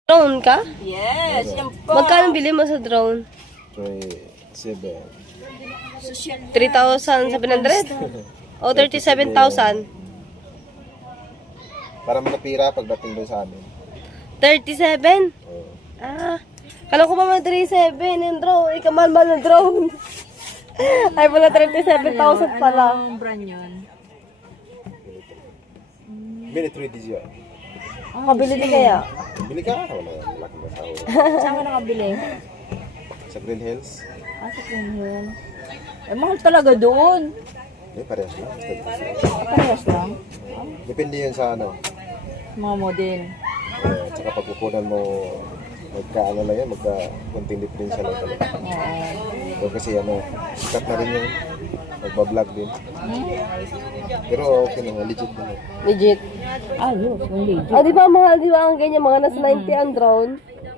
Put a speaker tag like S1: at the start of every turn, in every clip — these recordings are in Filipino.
S1: Drone ka?
S2: Yes, yan po.
S1: Magkano bili mo sa drone?
S3: 37.
S1: 3,700? O 37,000?
S3: Para manapira pagdating doon sa amin.
S1: 37?
S3: Oo.
S1: Ah, kala ko pa mga 37 yung drone. Ikaman-man ng drone. Ay, wala 37,000 pala.
S2: Anong brand yun?
S3: Bili 3 days yun.
S1: Kabili din kaya?
S3: Bili ka? Wala yan. Wala kang masawa.
S2: Saan ka nakabili?
S3: Sa Green Hills?
S2: Sa Green Hill. Eh, mahal talaga doon.
S3: Parehas lang.
S2: Parehas lang.
S3: Depende yun sa ano.
S2: Mga model.
S3: Tsaka pagkukunan mo, magka-ano lang yan, magka-kunting diferensya lang talaga.
S2: Oo.
S3: So, kasi ano, sikat na rin yun. Magbablog din. Pero okay naman, legit naman.
S1: Legit.
S2: Ayos, yung legit.
S1: Ah, di ba mahal, di ba ang ganyan, mga nasa 90 ang drone?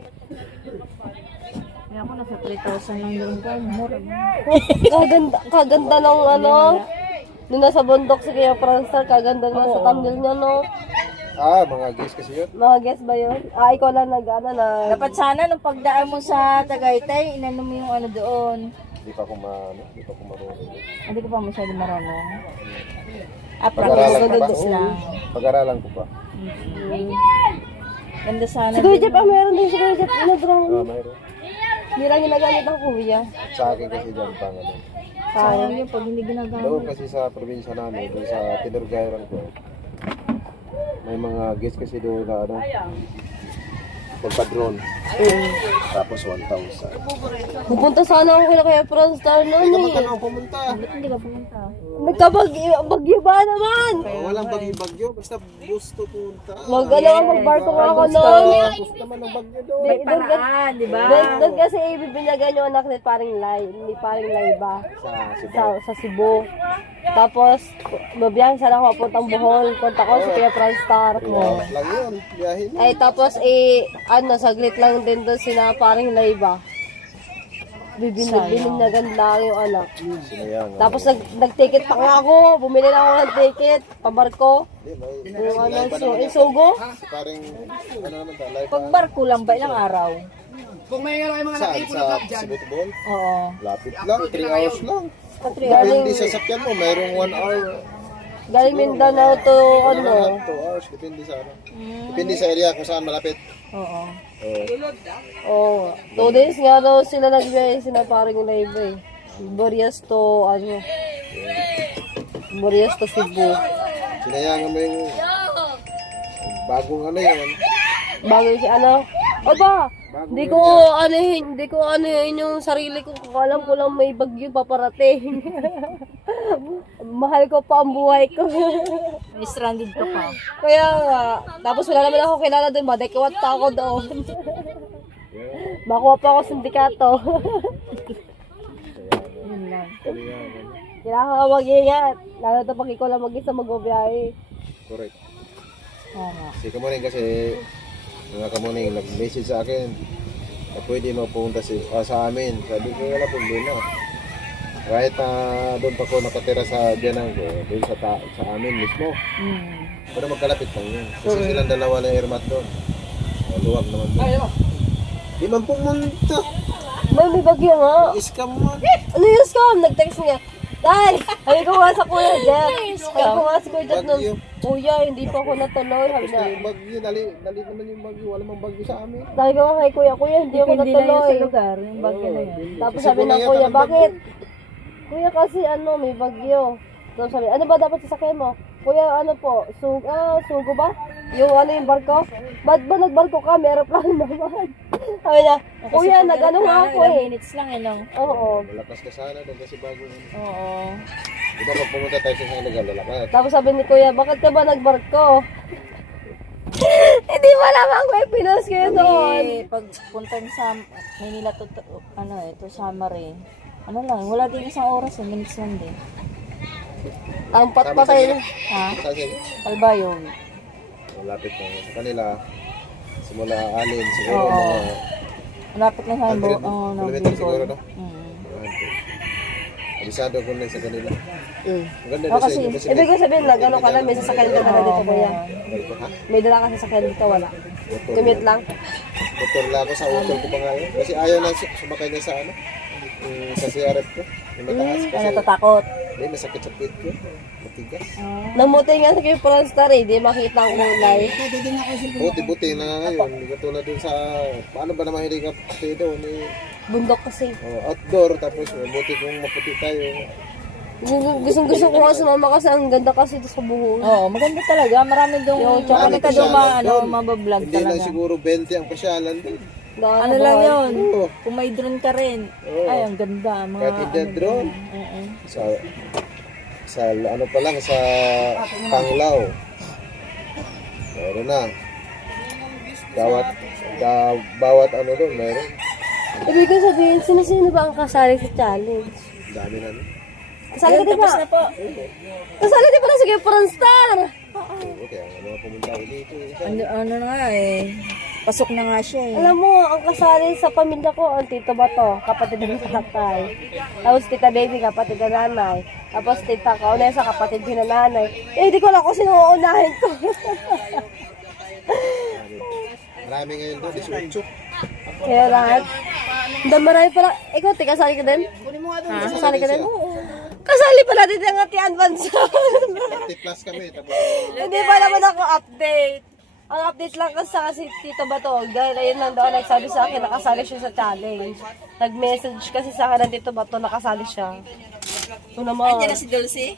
S2: Kaya ako nasa 3,000 lang doon ka. Mura.
S1: Kaganda ng ano, nung nasa bundok si Kuya Franstar, kaganda na sa thumbnail niya, no?
S3: Mga guys kasi yun.
S1: Mga guess ba yun? Ah, ikaw lang nag-ano na.
S2: Dapat sana nung pagdaan mo sa Tagaytay, inano mo yung ano doon.
S3: Hindi pa ako marunong.
S2: Hindi ko pa masyado marunong.
S3: Pag-aralan ko ba?
S2: Practice lang.
S3: Pag-aralan ko pa.
S2: Ganda sana.
S1: Si Kuya Jeff, meron din si Kuya Jeff na drone.
S3: Mayroon.
S1: Hindi lang ginagamit ng kuya.
S3: Sa akin kasi dyan pang ano.
S2: Sayang yun pag hindi ginagamit.
S3: Doon kasi sa probinsya namin, doon sa Tinurgayran ko, may mga guest kasi doon na ano, magpa-drone. Tapos 1,000.
S1: Pupunta sana ako kila Kuya Franstar noon
S3: Hindi ka
S1: eh.
S3: magkano pumunta?
S2: Ba't hindi ka pumunta?
S1: Nagkabagyo ba naman?
S3: Walang bagyo-bagyo, basta gusto punta.
S1: Magbarko nga ako noon.
S3: Gusto naman ng bagyo doon.
S2: May paraan, di ba?
S1: Doon kasi ibibinyagan yung anak ni paring Lai, ni paring Lai ba?
S3: Sa Cebu.
S1: Sa Cebu. Tapos, mabiyahe sana ako papuntang Bohol. Punta ko sa Kuya Franstar.
S3: Oras lang yun, biyahe na.
S1: Ay, tapos saglit lang din doon sina paring Lai ba? Bibinyagan lang yung anak.
S3: Sinayang.
S1: Tapos nag-ticket pa nga ako. Bumili na ako ng ticket. Pabarko. Yung ano, sugo.
S3: Parang, ano naman ta, live
S2: Pag barko lang ba ilang araw?
S3: saan? Sa Cebu to Bohol?
S2: Oo.
S3: Lapit lang, 3 hours lang.
S1: Galing,
S3: Depende sa sakyan mo, mayroong 1 hour.
S1: galing Mindanao to ano.
S3: 2 hours, depende sa ano. Depende sa area kung saan malapit.
S2: Oo.
S1: Oh, 2 days nga daw sila nagbiyahe sila paring live eh. Borias to ano. Borias to Cebu.
S3: Sinayangan mo yung bagong ano yun.
S1: Bago si ano. Aba, hindi ko anuhin yung sarili ko. Alam ko lang may bagyo paparating. Mahal ko pa ang buhay ko.
S2: May stranded ka pa.
S1: Kaya nga, tapos wala naman ako kilala doon, madekawat pa ako doon. Makuha pa ako sindikato.
S2: Yun lang.
S1: Kailangan ka mag-ingat. Lalo na pag ikaw lang mag-isa mag-ubiyahe.
S3: Correct.
S2: Oo.
S3: Si Kamuning kasi, mga Kamuning, nag-message sa akin na pwede mapunta sa amin. Sabi ko, wala problema. Kahit na doon pa ko nakatira sa Bianang ko, doon sa amin mismo. Pero magkalapit lang yun. Kasi silang dalawa na airmat doon. Luwag naman doon. Di man pumunta.
S1: May bagyo nga.
S3: Iskam mo.
S1: Ano yung scam? Nag-text niya. Dahil, sabi ko nga sa Kuya Jeff. Sabi ko nga sa Kuya Jeff nun, Kuya, hindi pa ako natuloy. Sabi
S3: Gusto
S1: niya.
S3: yung bagyo, dali naman yung bagyo. Wala mang bagyo sa amin.
S1: Sabi ko nga kay Kuya, Kuya, hindi ako
S2: Hindi na yun
S1: natuloy.
S2: sa lugar, yung bagyo na yan.
S1: Tapos sabi ng Kuya, bakit? Kuya kasi ano, may bagyo. Tapos sabi, ano ba dapat sasakyan mo? Kuya, ano po, sugo ba? Yung ano yung barko? Ba't ba nagbarko ka? May aeroplano naman. Sabi niya, Kuya, nag-ano nga ako
S2: Ilang
S1: eh.
S2: minutes lang eh, no?
S1: Oo.
S3: Lalakas ka sana doon kasi bago.
S2: Oo.
S3: Di ba pag pumunta tayo sa isang lugar, lalakas.
S1: Tapos sabi ni Kuya, bakit ka ba nagbarko? Hindi mo naman ko pinost kayo doon.
S2: Eh, pag punta sa Manila to, to Samar eh. Ano lang, wala din isang oras eh, minutes lang din.
S1: Ang patpatay.
S2: Ha?
S3: Saan sila?
S2: Albayog.
S3: Malapit na sa kanila. Simula alin, siguro
S2: Oo.
S3: mga
S2: Malapit lang sa
S3: 100
S2: no,
S3: kilometer siguro, no?
S2: Mm.
S3: Abisado ko na sa kanila. Maganda
S1: O
S3: kasi,
S1: kasi, ibig ko sabihin, nag-ano ka lang, may sasakyan ka na dito, Kuya.
S3: Ha?
S1: May dala ka sasakyan dito, wala. Commute lang.
S3: Motor lang ako sa utol ko pa nga yun. Kasi ayaw na sumakay niya sa ano. Sa CRF ko. Yung mataas.
S2: Kaya
S3: Kasi
S2: natatakot.
S3: hindi, masakit sa puwit ko. Matigas.
S1: Namuti nga sa kayo Franstar eh, di makita ang kulay.
S3: Buti-buti na nga ngayon. Hindi katulad dun sa... Paano ba naman hindi ka pati doon?
S1: Bundok kasi.
S3: Outdoor. Tapos buti kung maputi tayo.
S1: Gusto ko nga sumama kasi ang ganda kasi sa buhok.
S2: Oo, maganda talaga. Marami doon. Tsaka
S3: Marami
S2: ka doon
S3: pasyalan doon.
S2: mabablog
S3: Hindi lang
S2: talaga.
S3: siguro 20 ang pasyalan doon.
S2: Ano lang yun?
S3: Oo.
S2: Kung may drone ka rin.
S3: Oo.
S2: Ay, ang ganda. Mga,
S3: Kahit hindi ang drone.
S2: Oo.
S3: Sa ano pa lang, sa Panglao. Meron na. Bawat ano doon, meron.
S1: Ibig ko sabihin, sino-sino ba ang kasali sa challenge?
S3: Dami na. No?
S1: Kasali ka di ba?
S2: Tapos na po.
S1: Kasali di ba na sa kayo Franstar?
S3: Oo, kaya nga mga pumunta ko dito.
S2: Ano na nga eh. Pasok na nga siya eh.
S1: Alam mo, ang kasali sa pamilya ko, ang tito Bato, kapatid ng tatay. Tapos tita Baby, kapatid ng nanay. Tapos tita Kaunesa, kapatid din ng nanay. Eh, di ko lang kung sino uunahin ko.
S3: Marami ngayon doon, 18.
S1: Kaya lahat. Marami pala. Ikaw, kasali ka din? Kasali ka din? Kasali pala din ang ati advance.
S3: 30 plus kami. Tapos,
S1: Hindi pa naman ako update. Ang update lang kasi Tito Bato, dahil ayun lang daw nagsabi sa akin, nakasali siya sa challenge. Nag-message kasi sa akin ng Tito Bato, nakasali siya. Ito naman.
S2: Andiyan na si Dulce?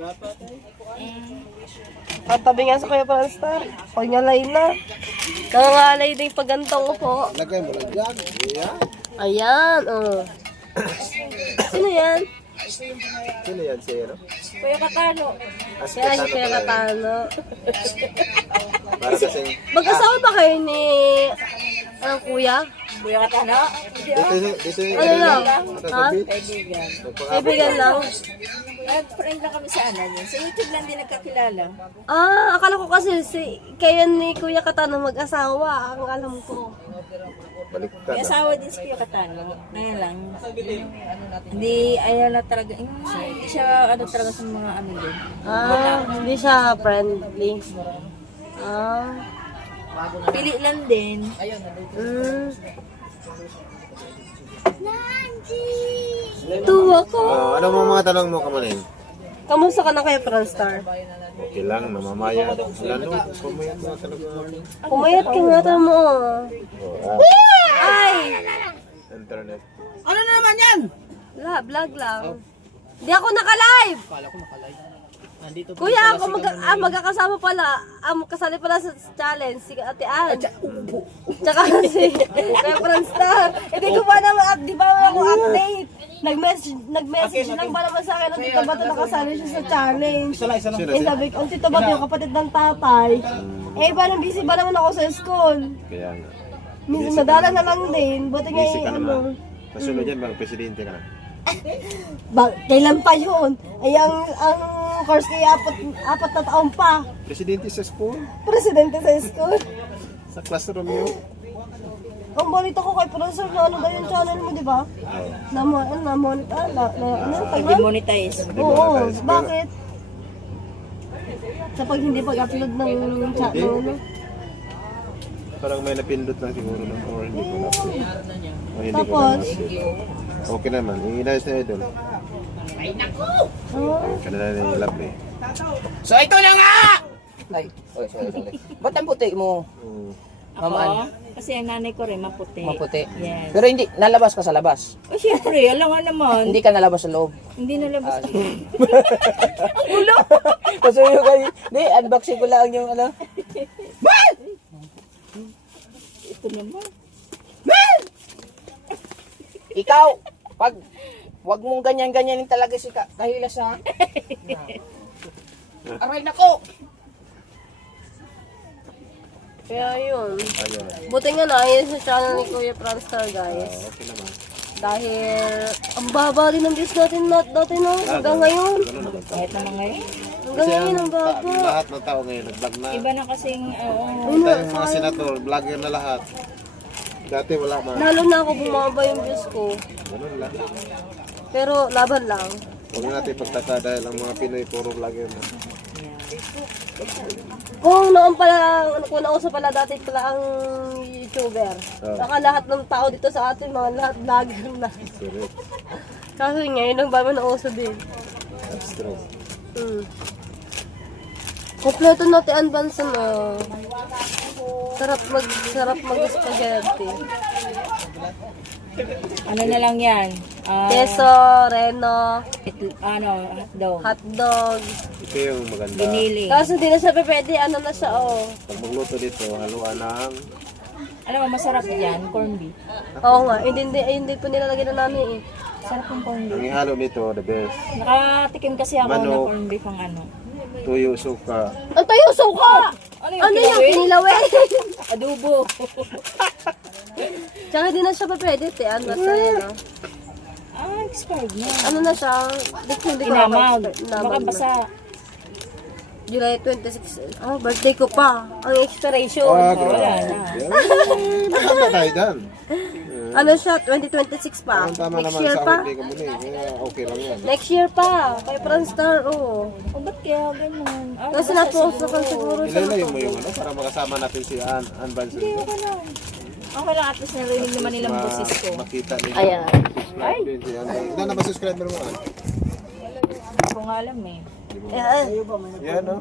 S1: Ang tabi nga sa Kuya Franstar. Pangalay na. Nangangalay din pagantong po.
S3: lagay mo lang dyan. Yeah.
S1: Ayan, oh. Sino yan?
S3: Sino yan si ano?
S2: Kuya Katano.
S1: Yan, si Kuya Katano.
S3: Para kasing...
S1: Mag-asawa ba kayo ni... Anong kuya?
S2: Kuya Katano?
S3: Dito yung
S1: Ano lang?
S3: Sa
S1: Ha?
S3: beach.
S2: Kaibigan.
S1: Kaibigan lang.
S2: Friend lang kami sa yun. Sa YouTube lang din nagkakilala.
S1: Ah, akala ko kasi kayo ni Kuya Katano mag-asawa. Ang alam ko.
S3: Baliktad.
S2: May asawa din si Kuya Katano. Ngayon lang. Hindi, ayaw na talaga. Hindi siya ano talaga sa mga ano din.
S1: Ah, hindi siya friendly. Ah.
S2: Pili lang din.
S1: Mm. Tuwa ko.
S3: Ano mo mga tanong mo, Kamaling?
S1: Kamusta ka na kaya Franstar?
S3: Okay lang, namamaya. Wala no, pumayat mga talaga.
S1: Pumayat ka nga mo. Ay!
S3: Internet.
S1: Vlog lang. Di ako naka-live. Kuya, ako magkakasama pala. Kasali pala sa challenge si Ate Ann. Tsaka si Kuya Franstar. Hindi ko pa naman, di ba ako update? Nag-message lang ba naman sa akin ang Tito Bato nakasali siya sa challenge.
S3: Sino
S1: Eh sabi ko, ang Tito Bato yung kapatid ng tatay. Eh parang busy ba naman ako sa school?
S3: Kaya nga.
S1: Minsan nadala na lang din. Buti nga
S3: Busy ka
S1: yung ano.
S3: naman. Kasunod yan, bang presidente ka na.
S1: Kailan pa yun? Ay ang course kaya apat na taon pa.
S3: Presidente sa school?
S1: Presidente sa school.
S3: Sa classroom yun?
S1: Ang balita ko kay Professor na ano ba yung channel mo, di ba? Na-monitor,
S2: I-demonetize.
S1: Oo, bakit? Sa pag hindi pag-upload ng channel, no?
S3: Parang may napindot lang siguro ng or hindi ko na. O hindi ko
S1: Tapos?
S3: na. Okay naman, inayos na idol. Kanila na yung love eh.
S4: So ito na nga! Ay, sorry. Ba't ang puti mo? Mamaan.
S2: Kasi ang nanay ko rin maputi.
S4: Maputi.
S2: Yes.
S4: Pero hindi, nalabas ka sa labas.
S2: Oh, syempre, alam nga naman.
S4: Hindi ka nalabas sa loob.
S2: Hindi nalabas.
S4: Kasi yung kayo, hindi, unboxing ko lang yung ano.
S2: Ito naman.
S4: Ikaw, wag mong ganyan-ganyanin talaga si Kahilas ha. Aray nako!
S1: Kaya yun.
S3: Ayun.
S1: Buti nga naayos sa channel ni Kuya Franstar, guys.
S3: Okay naman.
S1: Dahil ang baba din ng views natin dati no, hanggang ngayon.
S3: Ganun naman.
S2: Kahit naman ngayon.
S1: Hanggang ngayon ang baba.
S3: Lahat ng tao ngayon nag-vlog na.
S2: Iba na kasing,
S3: Tayong mga senator, vlogger na lahat. Dati wala man.
S1: Lalo na ako bumaba yung views ko.
S3: Ganun lang.
S1: Pero laban lang.
S3: Huwag natin pagtaka dahil ang mga Pinoy puro vlogger na.
S1: Kung naon pala, kung nauso pala dati pala ang YouTuber.
S3: Oh.
S1: Saka lahat ng tao dito sa atin, mga lahat vlogger na.
S3: Correct.
S1: Kaso ngayon lang ba man nauso din.
S3: Abstract.
S1: Kompleto natin ang bansa mo. Sarap mag spaghetti.
S2: Ano na lang yan?
S1: Queso, reno,
S2: Hotdog.
S1: hotdog.
S3: Ito yung maganda.
S2: Ginili.
S1: Kaso hindi na siya pwede, ano na siya oh.
S3: Pag magluto dito, haluan ng
S2: Alam mo, masarap yan, corned beef.
S1: Oo nga, hindi po nilalagyan na namin eh.
S2: Sarap yung corned beef.
S3: ang ihalo nito, the best.
S2: Nakatikim kasi ako
S3: Manok.
S2: ng corned beef ang ano.
S3: Tuyo, suka.
S1: Ang tayo, suka! Ano yung kinilawin?
S2: Adobo.
S1: Tsaka hindi na siya pa pwede, te. Ano na siya, ano?
S2: Expired na.
S1: Ano na siya? Hindi ko
S2: Inamag.
S1: Inamag
S2: Baka
S1: na.
S2: basa.
S1: July 26. Oh, birthday ko pa. Ang expiration.
S3: Ah,
S2: wala
S3: grabe.
S2: na.
S3: Tama tayo dyan.
S1: Ano siya? 2026 pa.
S3: Ang tama
S1: Next
S3: naman
S1: year
S3: sa
S1: pa.
S3: huli ka muli. Kaya okay lang yan.
S1: Next year pa. Kay Franstar, oh.
S2: O, ba't kaya ganun?
S1: Kasi na-post na siguro siya.
S3: Ilalayo mo yung ano para makasama natin si Ann Banson.
S2: Okay lang, at least narinig naman nilang boses ko.
S3: Makita nila.
S1: Ayan.
S3: Subscribe din si Ann. Ilan na ba subscriber mo, Ann?
S2: Hindi ko nga alam eh.
S1: Ayan.
S3: Yan, no?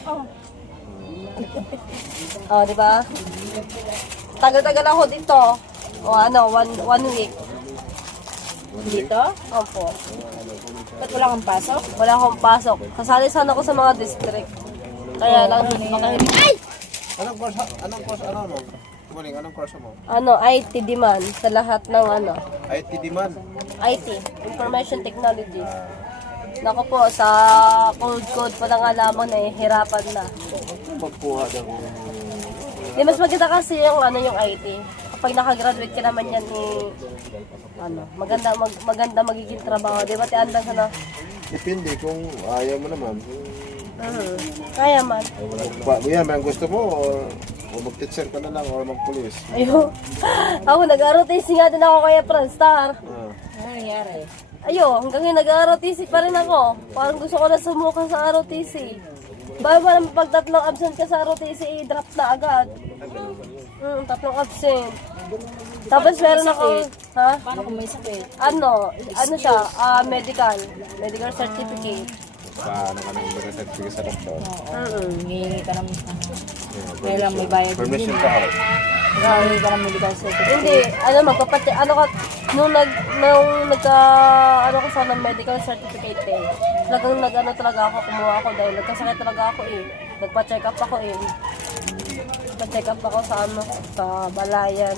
S1: Oh, di ba? Tagal-tagal ako dito. O ano, one week.
S2: Dito?
S1: Opo.
S2: Ba't wala kang pasok?
S1: Wala akong pasok. Kasali sana ako sa mga district. Kaya lang, baka hindi. Ay!
S3: Anong course, ano mo? Kumaling, anong course mo?
S1: Ano, IT demand sa lahat ng ano.
S3: IT demand.
S1: IT, Information Technology. Naku po, sa code pa lang lamang nahihirapan na.
S3: Magkuha ng...
S1: Di mas maganda kasi yung ano yung IT. Kapag nakagraduate ka naman yan ano, maganda magiging trabaho. Di ba tiandang ka na?
S3: Depende kung ayaw mo naman.
S1: Kaya man.
S3: Yan, may gusto mo o mag-teacher ka na lang o mag-police.
S1: Ayun. Ako nag-ROTC nga din ako kaya Franstar.
S2: Ano nangyari?
S1: Ayo, hanggang ngayon nag-ROTC pa rin ako. Parang gusto ko na sumuka sa ROTC. Bago ba naman pag tatlong absent ka sa ROTC, i-drop na agad. Tatlong absent. Tapos meron ako, ha?
S2: Paano kung may sakit?
S1: Ano siya, medical certificate.
S3: Paano ka nang mag-certificate sa doktor?
S2: Hihingi ka ng kaya lang may bayad din.
S3: Permission ka ako.
S2: Hihingi ka ng medical certificate.
S1: Hindi, nung nagka, ko sana medical certificate eh. Talagang talaga ako, kumuha ako dahil nagkasakit talaga ako eh. Nagpa-check up ako eh. Nagpa-check up ako sa Balayan.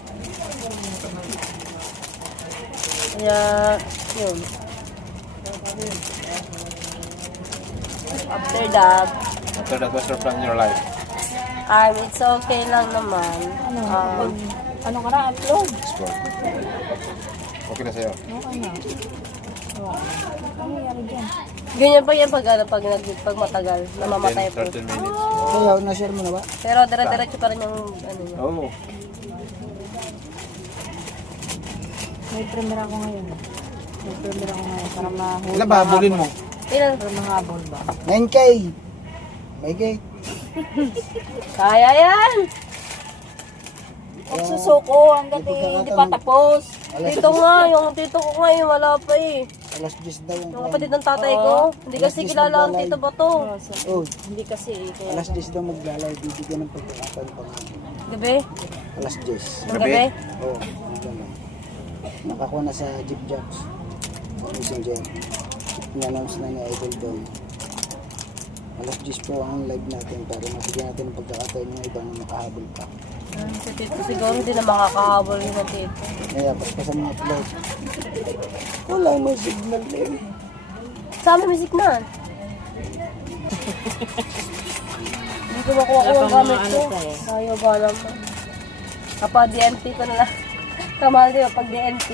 S1: Kaya, yun. After that,
S3: After that, what's your plan in your life?
S1: it's okay lang naman.
S2: Ano ka na? Upload?
S3: Sport. Okay na sa'yo?
S2: Okay na. Ano nangyari dyan?
S1: Ganyan pa yan pag matagal, namamatay po.
S3: 13 minutes.
S4: Kaya, na-share mo na ba?
S1: Pero dire-diretso pa rin yung ano niya.
S3: Oo.
S2: May premier ako ngayon. Para mahuli.
S3: Ilan ba habulin mo?
S1: Ilan?
S2: Para mahabol ba?
S4: 9K! May K.
S1: Kaya yan!
S2: Huwag susuko hanggat hindi pa tapos.
S1: Dito nga, yung tito ko ngayon wala pa eh.
S4: Alas 10 daw.
S1: Yung kapatid ng tatay ko. Hindi kasi kilala ang tito ba to.
S4: Oh,
S2: Hindi kasi kaya
S4: alas 10 daw maglalay. Bibigyan ng pagkakataon pa nga.
S1: Gabi?
S4: Alas 10.
S1: Ng gabi?
S4: Oo, maglalay. Nakakuha na sa Jeep Jobs. Messenger. In-announce na ni Idol doon. Alas 10 po ang live natin para mabigyan natin ng pagkakataon ng ibang makahabol pa.
S1: Si tito siguro hindi na makakahabol yun ng tito.
S4: Kaya paspasan mga upload. Wala may signal din.
S1: Sa amin may signal. Hindi ko makuha ko ang gamit ko. Ayaw ba naman. Kapag DNT ko na lang. Kamahal din pag DNT.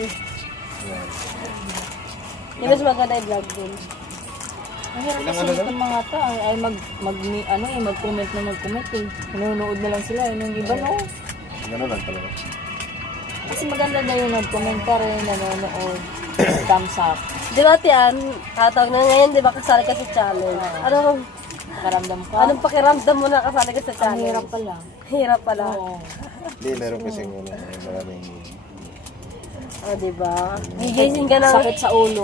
S1: Di mas maganda yung vlog din.
S2: mahirap kasi itong mga ta ay mag-comment na mag-comment eh. Nanonood na lang sila. Yung iba no.
S3: Ganun lang talaga.
S2: Kasi maganda na yung nag-comment pa rin, nanonood. Thumbs up.
S1: Di ba tiyan, katawag na ngayon, di ba kasali ka sa challenge?
S2: Karamdam ka.
S1: Anong pakiramdam mo na kasali ka sa
S2: Ang
S1: challenge?
S2: hirap pala.
S1: Hirap pala.
S2: Oo.
S3: Hindi, meron kasing maraming
S1: Oh, diba? Gigising ka na.
S2: Sakit sa ulo.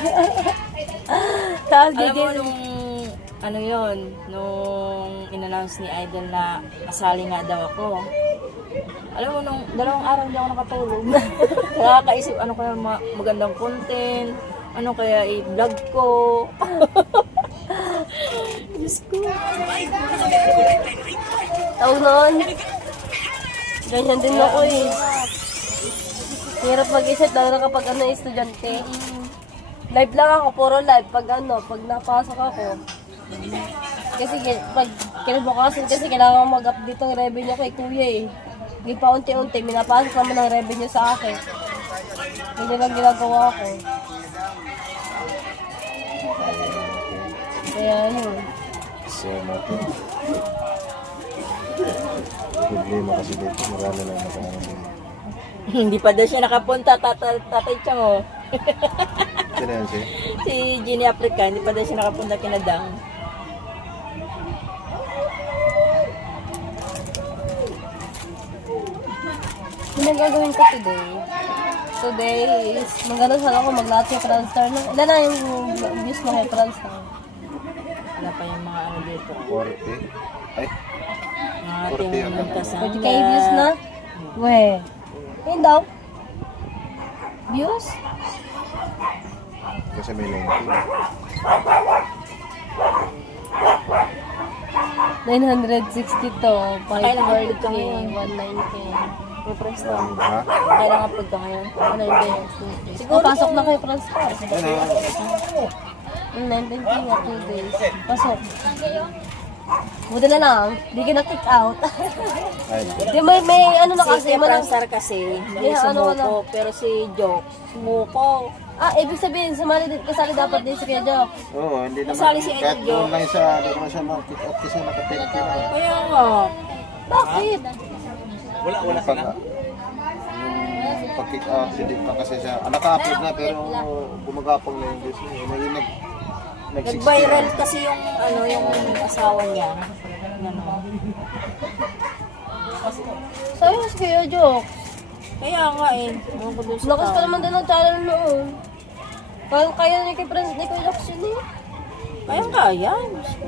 S1: Tapos
S2: Alam mo
S1: gigising.
S2: nung ano yon, nung in-announce ni Idol na kasali nga daw ako. Alam mo, nung 2 araw hindi ako nakatulog. Nakakaisip, ano kaya magandang content, ano kaya i-vlog ko. Diyos ko.
S1: Tawag noon. Ganyan din ako eh. Hirap mag-isip, lalo na kapag ano, estudyante. Live lang ako, puro live. Pag ano, pag napasok ako. Kasi pag kinabukasan kasi kailangan mag-update ang revenue kay kuya eh. Hindi pa unti-unti, minapasok naman ang revenue sa akin. Hindi lang ginagawa ko. Kaya yun.
S3: share natin. Problema kasi dito, marami lang nakaano dito.
S2: Hindi pa daw siya nakapunta, tatay Chang oh.
S3: Sino yan siya?
S2: Si Ginny Africa, hindi pa daw siya nakapunta kinadang.
S1: Ano ang gagawin ko today? Today is, magano sana ako maglahat yung Franstar na. Ilan na yung views mo kay Franstar?
S2: Wala pa yung mga ano dito.
S3: 40. Ay,
S2: Mga
S3: 40
S2: ating
S3: ang
S2: magkasama.
S1: 40k views na? We. Yun daw. Views?
S3: kasi may 19.
S1: 960 to.
S2: Kailan
S1: 500k.
S2: upload ka ngayon?
S1: 19k.
S2: Repress to.
S3: Ha?
S2: Kailan upload ka ngayon?
S1: 19k. Siguro pasok na kay Franstar.
S3: Ano?
S1: 19k nga 2 days. Pasok. Buti na lang. Di ka na-kick out.
S3: Ay,
S1: Di may ano na kasi.
S2: Si
S1: Malang,
S2: Franstar kasi, hindi
S1: Yeah, ano,
S2: sumuko. Pero si Joke, sumuko.
S1: ibig sabihin, kasali dapat din si Kuya Jock.
S3: oo, hindi naman.
S2: Kasali si
S3: Kahit
S2: Edjo.
S3: doon lang siya, doon naman siya mag-kick out kasi naka-10k na.
S2: Kaya nga.
S1: Bakit?
S3: Wala pa nga. Yung pag-kick out, hindi pa kasi siya. Naka-upload na pero gumagapang na yung views niya. Yung nag-60
S2: Nag-viral
S3: na.
S2: kasi yung ano yung asawa niya. Ano.
S1: Sayang si Kuya Jock.
S2: Kaya nga eh. Ewan ko doon sa
S1: Lakas pa
S2: tao.
S1: naman din ng channel noon. Kaya ni kay Prince, ni Kuya Jock yun eh.
S2: Kaya. Diyos ko.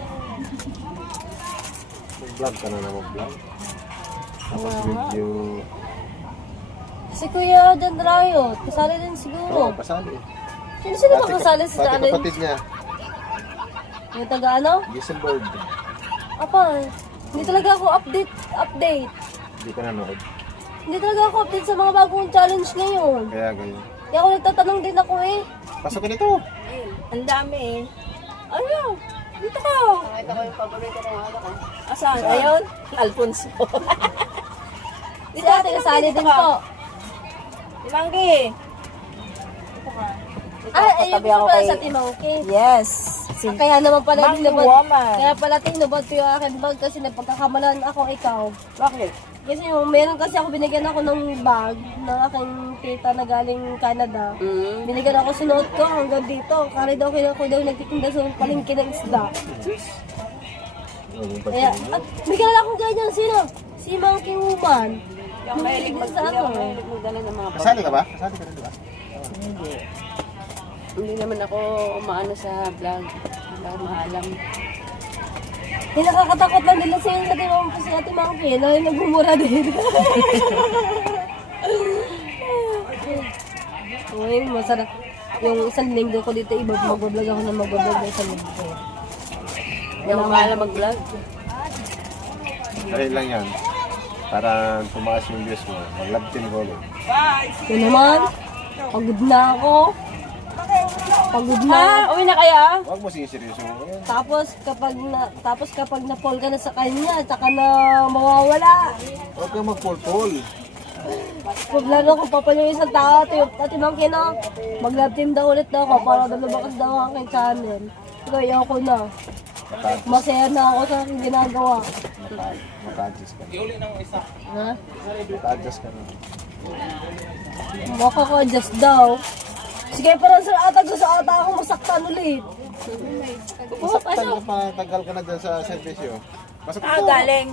S3: Mag-vlog ka na mag-vlog. Tapos
S2: Wala nga.
S3: video.
S1: Si Kuya John Riot, kasali din siguro.
S3: Oo, pasali.
S1: Sino ba kasali sa
S3: Pati
S1: challenge?
S3: kapatid niya,
S1: Yung taga ano?
S3: Giselberg.
S1: Apa, hindi talaga ako update.
S3: Hindi ka nanood.
S1: Hindi talaga ako update sa mga bagong challenge ngayon.
S3: Kaya ganyan.
S1: Kaya ako nagtatanong din ako eh.
S3: Pasok ka dito.
S2: Ang dami eh. Ayaw. Dito ka.
S1: Nakita ko yung paborito ng ano ko.
S2: Asan? Ayun? Alfonso.
S1: Si ate kasali din po.
S2: Si Manggi.
S1: Ayun
S2: Katabi
S1: ko
S2: ako
S1: pala
S2: kay-
S1: sa Timangke.
S2: Yes. Si
S1: Kaya naman pala
S2: Manggi
S1: tinubad.
S2: woman.
S1: Kaya pala tinubad ko yung aking bag kasi napagkakamalan ako ikaw.
S2: Bakit?
S1: Kasi yung meron kasi ako binigyan ako ng bag ng aking tita na galing Canada. Binigyan ako sinuot ko hanggang dito. Kari daw daw nagtitinda sa palengke ng isda. Kaya, at bigyan na akong ganyan. Sino? Si Monkey Woman.
S2: Yung mahilig
S1: Sa ako.
S2: magdala ng mga
S3: Kasali ka ba? Kasali ka rin, di ba?
S2: Hindi naman ako umaano sa vlog. Hindi ako maalam.
S1: Eh, nakakatakot lang nila si Ate Monkey na nagmumura din. Uy, masarap. Yung isang linggo ko dito, mag-vlog ako na mag-vlog na isang linggo.
S2: Hindi ako maalam mag-vlog.
S3: Ayun lang yan. Para tumaas yung views mo. Mag-love team ko ulit.
S1: Yun naman, pagod na ako. Pagod na.
S2: Uwi na kaya?
S3: Huwag mo sige seryoso mo yan.
S1: Tapos kapag na-fall ka na sa kanya, saka na mawawala.
S3: Huwag kang mag-pull-pull.
S1: Lalo kung papal yung isang tao, Ate Monkey na, mag-love team daw ulit daw ako para lumakas daw ang aking channel. Pero ayoko na. Masaya na ako sa aking ginagawa.
S3: Maka-adjust ka na.
S1: Ha?
S3: Maka-adjust ka na.
S1: Makaka-adjust daw. Sige, parang sa ata ko sa ata ako masaktan ulit.
S3: Masaktan ka pa, tagal ka na dyan sa servisyo. Pasok
S2: Ah, galing.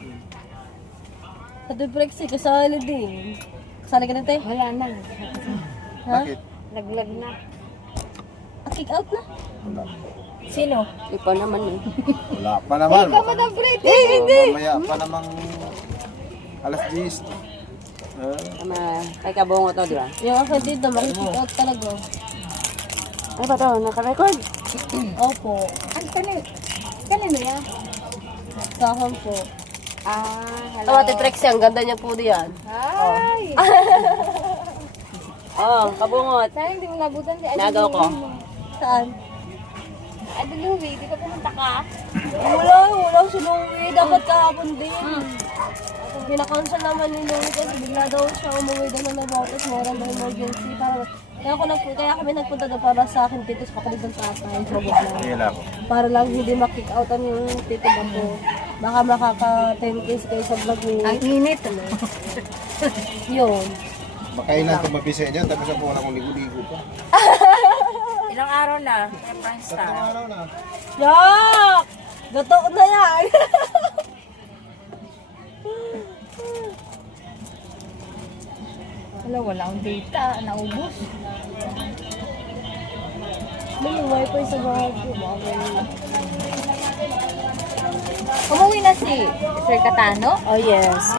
S1: Sa Duprexi, kasali din. Kasali ka na, te?
S5: Wala na.
S1: Ha?
S3: Bakit?
S5: Laglag na.
S1: Kick out na?
S3: Wala.
S2: Sino?
S5: Ipa naman eh.
S3: Wala pa naman.
S1: Hindi.
S3: Mamaya pa namang alas 10.
S5: Tama, kay kabungo to, di ba?
S1: Yung ako dito, makikick out talaga.
S5: Ano ba to? Naka-record?
S1: Opo.
S5: Ang kanino yan?
S1: Sahon po.
S5: Ah,
S1: Tawa, Ate Trexie, ang ganda niya po diyan.
S5: Ay! Oh, kabungot.
S2: Sayang, di mo nabutan si
S5: Nagaw ko.
S1: Saan?
S2: Idol Louie, di ka pumunta ka?
S1: Wala sinuwi. Dapat kahapon din. Pinakansel naman ni Louie kasi bigla daw siya umuwi doon na nabotos. Meron daw emergency. Kaya kami nagpunta doon para sa akin tito sa kapatid ng tatay. So,
S3: Sige lang.
S1: para lang hindi makick out ang tito ba ko. Baka makaka 10K kayo sa vlog ni...
S5: Ang init.
S1: Yun.
S3: Makailan ito mabisa niyan, tapos ako wala kong ligo-ligo pa.
S2: Ilang araw na? Kaya Prime
S3: Tatlong
S2: Star.
S3: araw na.
S1: Yak! Gato na yan!
S2: Wala akong data. Naubos.
S1: May wifi sa bahay ko.
S2: Umuwi na si Sir Catano?
S1: Oh yes.